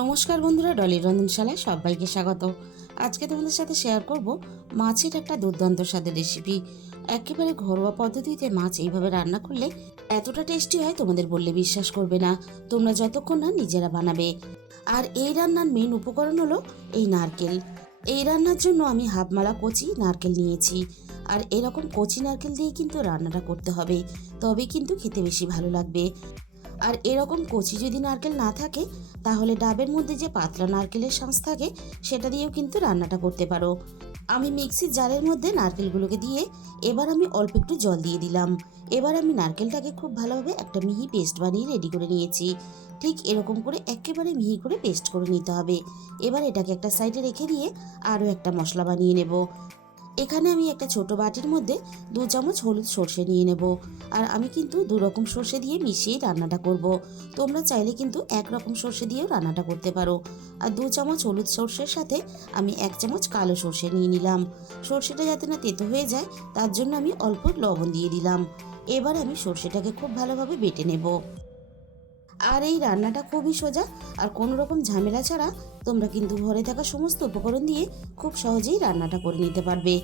নমস্কার বন্ধুরা, ডলির রন্ধনশালায় সবাইকে স্বাগত। আজকে তোমাদের সাথে শেয়ার করব মাছের একটা দুর্দান্ত স্বাদের রেসিপি। একেবারে ঘরোয়া পদ্ধতিতে মাছ এইভাবে রান্না করলে এতটা টেস্টি হয় তোমাদের বললে বিশ্বাস করবে না, তোমরা যতক্ষণ না নিজেরা বানাবে। আর এই রান্নার মেন উপকরণ হলো এই নারকেল। এই রান্নার জন্য আমি হাফমালা কচি নারকেল নিয়েছি। আর এরকম কচি নারকেল দিয়ে কিন্তু রান্নাটা করতে হবে, তবে কিন্তু খেতে বেশি ভালো লাগবে। আর এরকম কচি যদি নারকেল না থাকে, তাহলে ডাবের মধ্যে যে পাতলা নারকেলের শাঁস থাকে সেটা দিয়েও কিন্তু রান্নাটা করতে পারো। আমি মিক্সির জারের মধ্যে নারকেলগুলোকে দিয়ে এবার আমি অল্প একটু জল দিয়ে দিলাম। এবার আমি নারকেলটাকে খুব ভালোভাবে একটা মিহি পেস্ট বানিয়ে রেডি করে নিয়েছি। ঠিক এরকম করে একেবারে মিহি করে পেস্ট করে নিতে হবে। এবার এটাকে একটা সাইডে রেখে দিয়ে আরও একটা মশলা বানিয়ে নেব। এখানে আমি একটা ছোট বাটির মধ্যে 2 চামচ হলুদ সর্ষে নিয়ে নেব। আর আমি কিন্তু 2 রকম সর্ষে দিয়ে মিশিয়ে রান্নাটা করব। তোমরা চাইলে কিন্তু 1 রকম সর্ষে দিয়েও রান্নাটা করতে পারো। আর 2 চামচ হলুদ সর্ষের সাথে আমি 1 চামচ কালো সর্ষে নিয়ে নিলাম। সর্ষেটা যাতে না তেতো হয়ে যায়, তার জন্য আমি অল্প লবণ দিয়ে দিলাম। এবার আমি সর্ষেটাকে খুব ভালোভাবে বেটে নেব। আর এই রান্নাটা খুবই সোজা, আর কোনো রকম ঝামেলা ছাড়া তোমরা কিন্তু ঘরে থাকা সমস্ত উপকরণ দিয়ে খুব সহজেই রান্নাটা করে নিতে পারবে।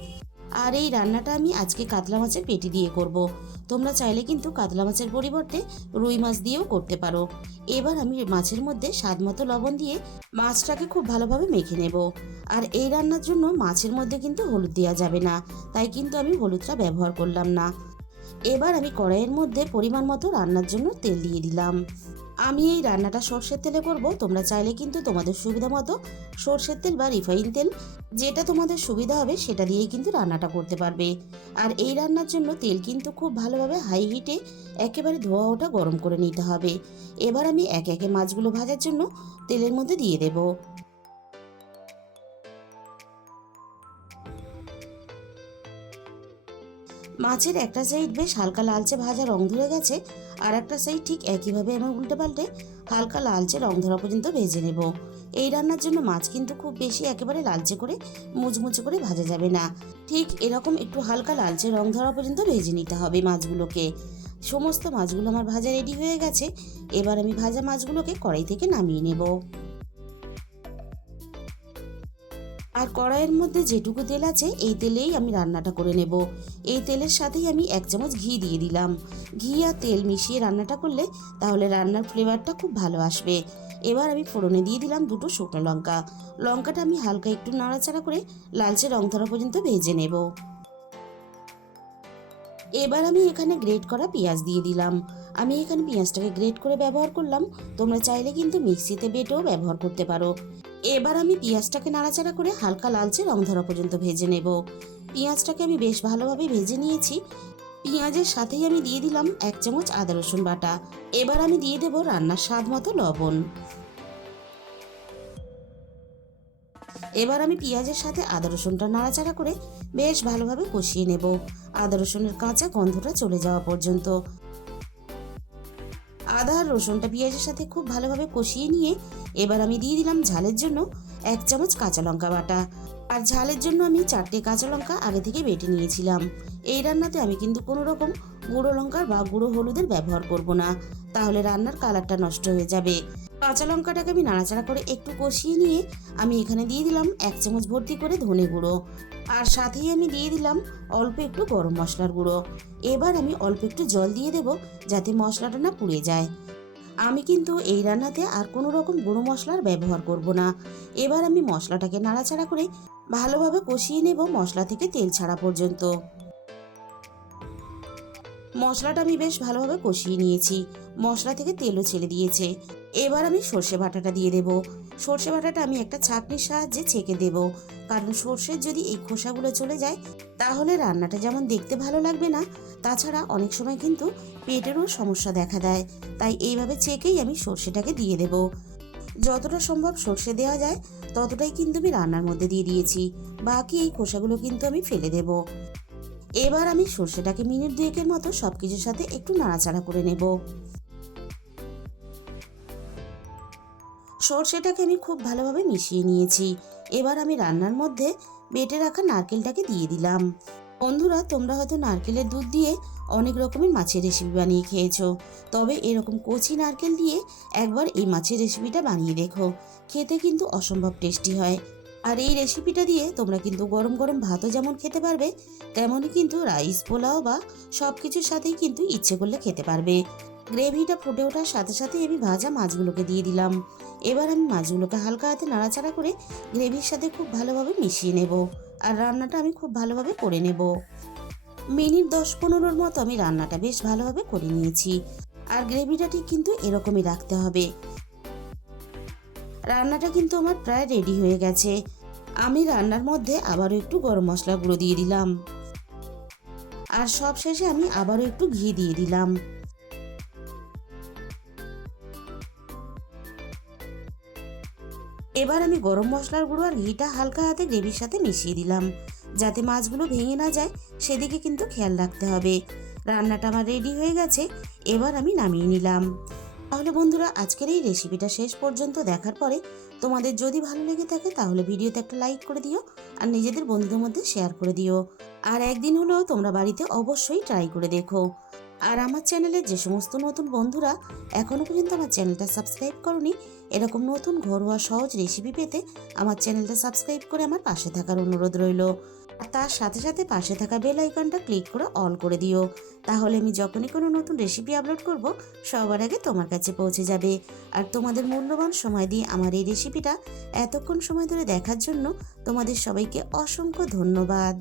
আর এই রান্নাটা আমি আজকে কাতলা মাছের পেটি দিয়ে করব। তোমরা চাইলে কিন্তু কাতলা মাছের পরিবর্তে রুই মাছ দিয়েও করতে পারো। এবার আমি মাছের মধ্যে স্বাদ মতো লবণ দিয়ে মাছটাকে খুব ভালোভাবে মেখে নেব। আর এই রান্নার জন্য মাছের মধ্যে কিন্তু হলুদ দেওয়া যাবে না, তাই কিন্তু আমি হলুদটা ব্যবহার করলাম না। এবার আমি কড়াইয়ের মধ্যে পরিমাণ মতো রান্নার জন্য তেল দিয়ে দিলাম। আমি এই রান্নাটা সর্ষের তেলে করব। তোমরা চাইলে কিন্তু তোমাদের সুবিধা মতো সর্ষের তেল বা রিফাইন তেল, যেটা তোমাদের সুবিধা হবে সেটা দিয়েই কিন্তু রান্নাটা করতে পারবে। আর এই রান্নার জন্য তেল কিন্তু খুব ভালোভাবে হাই হিটে একেবারে ধোয়া ওঠা গরম করে নিতে হবে। এবার আমি একে একে মাছগুলো ভাজার জন্য তেলের মধ্যে দিয়ে দেবো। মাছের একটা সাইড বেশ হালকা লালচে ভাজা রং ধরে গেছে, আর একটা সাইড ঠিক একইভাবে আমি উল্টে পাল্টে হালকা লালচে রং ধরা পর্যন্ত ভেজে নেব। এই রান্নার জন্য মাছ কিন্তু খুব বেশি একেবারে লালচে করে মুচমুচে করে ভাজা যাবে না। ঠিক এরকম একটু হালকা লালচে রং ধরা পর্যন্ত ভেজে নিতে হবে মাছগুলোকে। সমস্ত মাছগুলো আমার ভাজা রেডি হয়ে গেছে। এবার আমি ভাজা মাছগুলোকে কড়াই থেকে নামিয়ে নেব। আর কড়াইয়ের মধ্যে যেটুকু তেল আছে এই তেলেই আমি রান্নাটা করে নেব। এই তেলের সাথেই আমি 1 চামচ ঘি দিয়ে দিলাম। ঘি আর তেল মিশিয়ে রান্নাটা করলে তাহলে রান্নার ফ্লেভারটা খুব ভালো আসবে। এবার আমি ফোড়নে দিয়ে দিলাম 2টো শুকনো লঙ্কা। লঙ্কাটা আমি হালকা একটু নাড়াচাড়া করে লালচে রং ধরা পর্যন্ত ভেজে নেব। এবার আমি এখানে গ্রেট করা পেঁয়াজ দিয়ে দিলাম। আমি এখানে পেঁয়াজটাকে গ্রেট করে ব্যবহার করলাম। তোমরা চাইলে কিন্তু মিক্সিতে বেটেও ব্যবহার করতে পারো। এবার আমি পেঁয়াজটাকে নাড়াচাড়া করে হালকা লালচে রং ধরা পর্যন্ত ভেজে নেব। পেঁয়াজটাকে আমি বেশ ভালোভাবে ভেজে নিয়েছি। পেঁয়াজের সাথেই আমি দিয়ে দিলাম 1 চামচ আদা রসুন বাটা। এবার আমি দিয়ে দেব রান্নার স্বাদ মতো লবণ। এবার আমি পেঁয়াজের সাথে আদা রসুনটা নাড়াচাড়া করে বেশ ভালোভাবে কষিয়ে নেব, আদা রসুনের কাঁচা গন্ধটা চলে যাওয়া পর্যন্ত। আদা আর রসুনটা পেঁয়াজের সাথে খুব ভালোভাবে কষিয়ে নিয়ে এবার আমি দিয়ে দিলাম ঝালের জন্য 1 চামচ কাঁচা লঙ্কা বাটা। আর ঝালের জন্য আমি 4টে কাঁচা লঙ্কা আগে থেকে বেটে নিয়েছিলাম। এই রান্নাতে আমি কিন্তু কোনো রকম গুঁড়ো লঙ্কার বা গুঁড়ো হলুদের ব্যবহার করব না, তাহলে রান্নার কালারটা নষ্ট হয়ে যাবে। কাঁচা লঙ্কাটাকে আমি নাড়াচাড়া করে একটু কষিয়ে নিয়ে আমি এখানে দিয়ে দিলাম 1 চামচ ভর্তি করে ধনে গুঁড়ো। আর সাথেই আমি দিয়ে দিলাম অল্প একটু গরম মশলার গুঁড়ো। এবার আমি অল্প একটু জল দিয়ে দেব, যাতে মশলাটা না পুড়ে যায়। আমি কিন্তু এই রান্নাতে আর কোনো রকম গুঁড়ো মশলার ব্যবহার করব না। এবার আমি মশলাটাকে নাড়াচাড়া করে ভালোভাবে কষিয়ে নেব মশলা থেকে তেল ছাড়া পর্যন্ত। মশলাটা আমি বেশ ভালোভাবে কষিয়ে নিয়েছি, মশলা থেকে তেলও ছেড়ে দিয়েছে। এবার আমি সর্ষে বাটাটা দিয়ে দেব। সর্ষে বাটাটা আমি একটা ছাঁকনির সাহায্যে ছেঁকে দেব, কারণ সর্ষের যদি এই খোসাগুলো চলে যায় তাহলে রান্নাটা যেমন দেখতে ভালো লাগবে না, তাছাড়া অনেক সময় কিন্তু পেটেরও সমস্যা দেখা দেয়। তাই এইভাবে ছেঁকেই আমি সর্ষেটাকে দিয়ে দেব। যতটা সম্ভব সর্ষে দেওয়া যায় ততটাই কিন্তু আমি রান্নার মধ্যে দিয়ে দিয়েছি, বাকি এই খোসাগুলো কিন্তু আমি ফেলে দেব। এবার আমি সর্ষেটাকে মিনিট 2 মতো সবকিছুর সাথে একটু নাড়াচাড়া করে নেব। সর্ষেটাকে আমি খুব ভালোভাবে মিশিয়ে নিয়েছি। এবার আমি রান্নার মধ্যে বেটে রাখা নারকেলটাকে দিয়ে দিলাম। বন্ধুরা, তোমরা হয়তো নারকেলের দুধ দিয়ে অনেক রকমের মাছের রেসিপি বানিয়ে খেয়েছো, তবে এরকম কচি নারকেল দিয়ে একবার এই মাছের রেসিপিটা বানিয়ে দেখো। খেতে কিন্তু অসম্ভব টেস্টি হয়। আর এই রেসিপিটা দিয়ে তোমরা কিন্তু গরম গরম ভাতও যেমন খেতে পারবে, তেমনই কিন্তু রাইস, পোলাও বা সব কিছুর সাথেই কিন্তু ইচ্ছে করলে খেতে পারবে। গ্রেভিটা ফুটে ওঠার সাথে সাথেই আমি ভাজা মাছগুলোকে দিয়ে দিলাম। এবার আমি মাছগুলোকে হালকা হাতে নাড়াচাড়া করে গ্রেভির সাথে খুব ভালোভাবে মিশিয়ে নেব। আর রান্নাটা আমি খুব ভালোভাবে করে নেব। মিনিট 10-15 মতো আমি রান্নাটা বেশ ভালোভাবে করে নিয়েছি। আর গ্রেভিটা ঠিক কিন্তু এরকমই রাখতে হবে। রান্নাটা কিন্তু আমার প্রায় রেডি হয়ে গেছে। আমি রান্নার মধ্যে আবারও একটু গরম মশলা গুঁড়ো দিয়ে দিলাম। আর সব শেষে আমি আবারও একটু ঘি দিয়ে দিলাম। এবার আমি গরম মশলার গুঁড়ো আর ঘিটা হালকা হাতে গ্রেভির সাথে মিশিয়ে দিলাম, যাতে মাছগুলো ভেঙে না যায় সেদিকে কিন্তু খেয়াল রাখতে হবে। রান্নাটা আমার রেডি হয়ে গেছে, এবার আমি নামিয়ে নিলাম। তাহলে বন্ধুরা, আজকের এই রেসিপিটা শেষ পর্যন্ত দেখার পরে তোমাদের যদি ভালো লেগে থাকে তাহলে ভিডিওতে একটা লাইক করে দিও আর নিজেদের বন্ধুদের মধ্যে শেয়ার করে দিও। আর একদিন হলেও তোমরা বাড়িতে অবশ্যই ট্রাই করে দেখো। আর আমার চ্যানেলের যে সমস্ত নতুন বন্ধুরা এখনও পর্যন্ত আমার চ্যানেলটা সাবস্ক্রাইব করনি, এরকম নতুন ঘরোয়া সহজ রেসিপি পেতে আমার চ্যানেলটা সাবস্ক্রাইব করে আমার পাশে থাকার অনুরোধ রইল। আর তার সাথে সাথে পাশে থাকা বেল আইকনটা ক্লিক করে অল করে দিও। তাহলে আমি যখনই কোনো নতুন রেসিপি আপলোড করব সবার আগে তোমার কাছে পৌঁছে যাবে। আর তোমাদের মূল্যবান সময় দিয়ে আমার এই রেসিপিটা এতক্ষণ সময় ধরে দেখার জন্য তোমাদের সবাইকে অসংখ্য ধন্যবাদ।